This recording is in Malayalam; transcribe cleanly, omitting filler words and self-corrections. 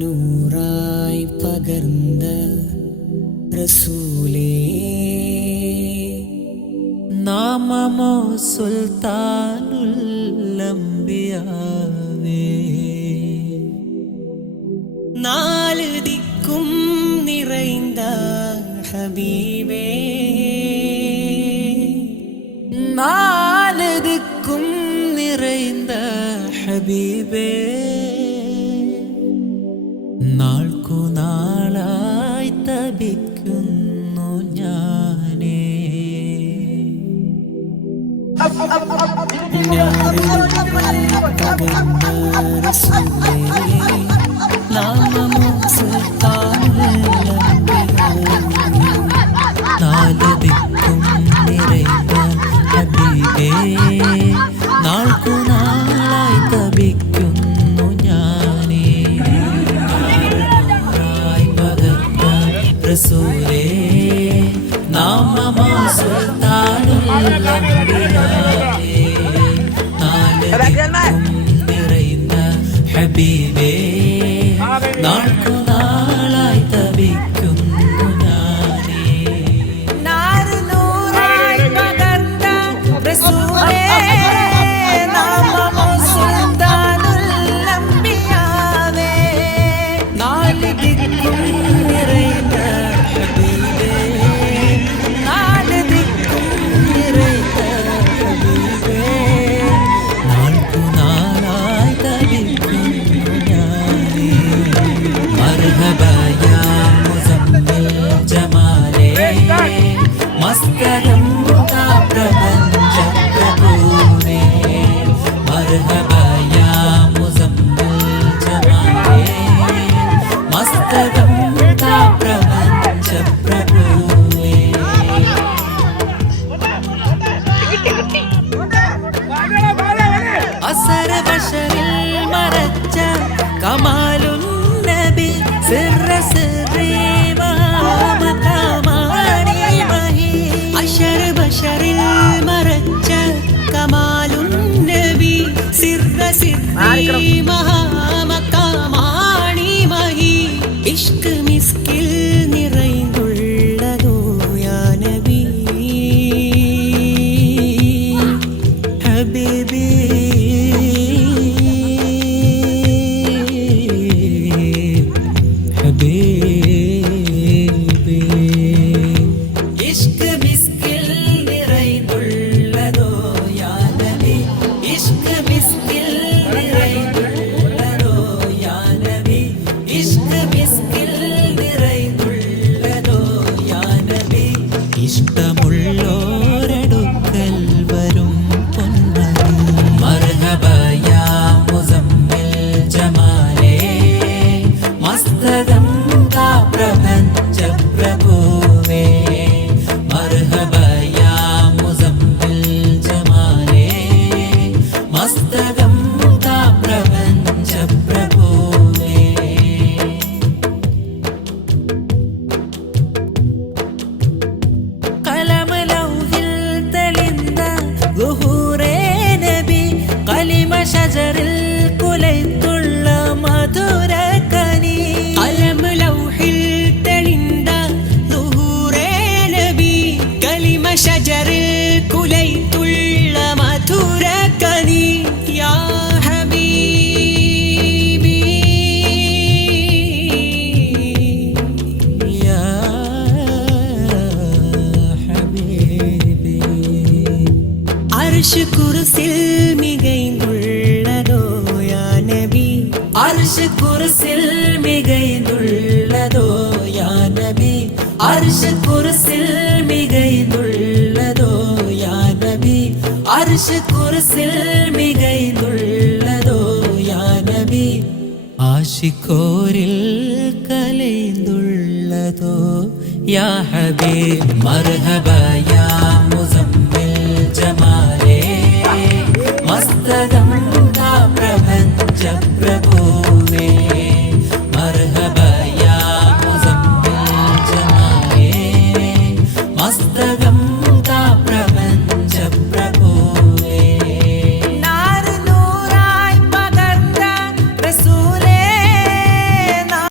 നൂറായി പകർന്ന റസൂലേ, നാമമോ സുൽത്താനുൽ അംബിയാവേ, നാല് ദിക്കും നിറൈந்த ഹബീബേ, നാല് ദിക്കും നിറൈந்த ഹബീബേ, നാൾക്കു നാളായി തപിക്കുന്നു ഞാനേ. നാല് ദിക്കും നിറൈந்த ഹബീബേ, നാൾക്കു നാളായി തപിക്കുന്നു ഞാനേ. റസൂലേ, നാമമോ സുൽത്താനുൽ അംബിയാവേ, നാല് ദിക്കും നിറൈந்த ഹബീബേ, നാൾക്കു നാളായി തപിക്കുന്നു ഞാനേ. നാല് നൂറായി പകർന്ന റസൂലേ, നാമമോ സുൽത്താനുൽ അംബിയാവേ, നാല് ദിക്കും നിറൈந்த ഹബീബേ, നാല് ദിക്കും നിറൈந்த ഹബീബേ, നാൾക്കു നാളായി തപിക്കുന്നു ഞാനേ. മർഹബ യാ മുസമ്മിൽ ജമാലേ, മസ്തകം കാ പ്രപഞ്ച പ്രഭുവേ, മർഹബ യാ മുസമ്മിൽ ജമാലേ, മസ്തകം കാ പ്രപഞ്ച പ്രഭുവേ. അസര ബശറിൽ മറച്ച കമാലുൻ നബി, സിർറ സിർറി മഹാമകാമാണി മഹി. അശര ബശറിൽ മറച്ച കമാലുൻ നബി, സിർറ സിർറി മഹാമകാമാണി മഹി. ഇഷ്ക് മിസ്കിൽ നിറൈந்துള്ളതോ യാ നബി ഹബീബി, ഹബീബി. ഇഷ്ക് മിസ്കിൽ നിറൈந்துള്ളതോ യാ നബി, ഇഷ്ക് മിസ്കിൽ നിറൈந்துള്ളതോ യാ നബി, ഇഷ്ക് മിസ്കിൽ നിറൈந்துള്ളതോ യാ നബി. ഇഷ്ടമുള്ളോരടുക്കൽ വരും പൊന്മണി, മർഹബ യാ മുസമ്മിൽ ജമാലേ, മസ്തകം കാ പ്രപഞ്ച പ്രഭുവേ, മർഹബ യാ മുസമ്മിൽ ജമാലേ, മസ്തകം കാ പ്രപഞ്ച പ്രഭുവേ. കലമ ലൗഹിൽ തെളിந்த ളുഹൂറേ നബി, കലിമ ഷജറിൽ കുലൈത്തുള്ള മധുരകനി. കലമ ലൗഹിൽ തെളിந்த ളുഹൂറേ നബി, കലിമ ഷജറിൽ കുലൈത്തുള്ള മധുരകനി. യാ ഹബീബി, യാ ഹബീബി. അർശ് കുർസിൽ മികൈந்துള്ളതോ യാ നബി, അർശ് കുർസിൽ മികൈந்துള്ളതോ യാ നബി, അർശ് കുർസിൽ മികൈந்துള്ളതോ യാ നബി, അർശ് കുർസിൽ മികൈந்துള്ളതോ യാ നബി. ആശിക്കോരിൽ കലൈந்துള്ളതോ യാ ഹബീബ്, മർഹബ യാ മുസമ്മിൽ ജമാലേ, മസ്തകം കാ പ്രപഞ്ച പ്രഭുവേ, മർഹബ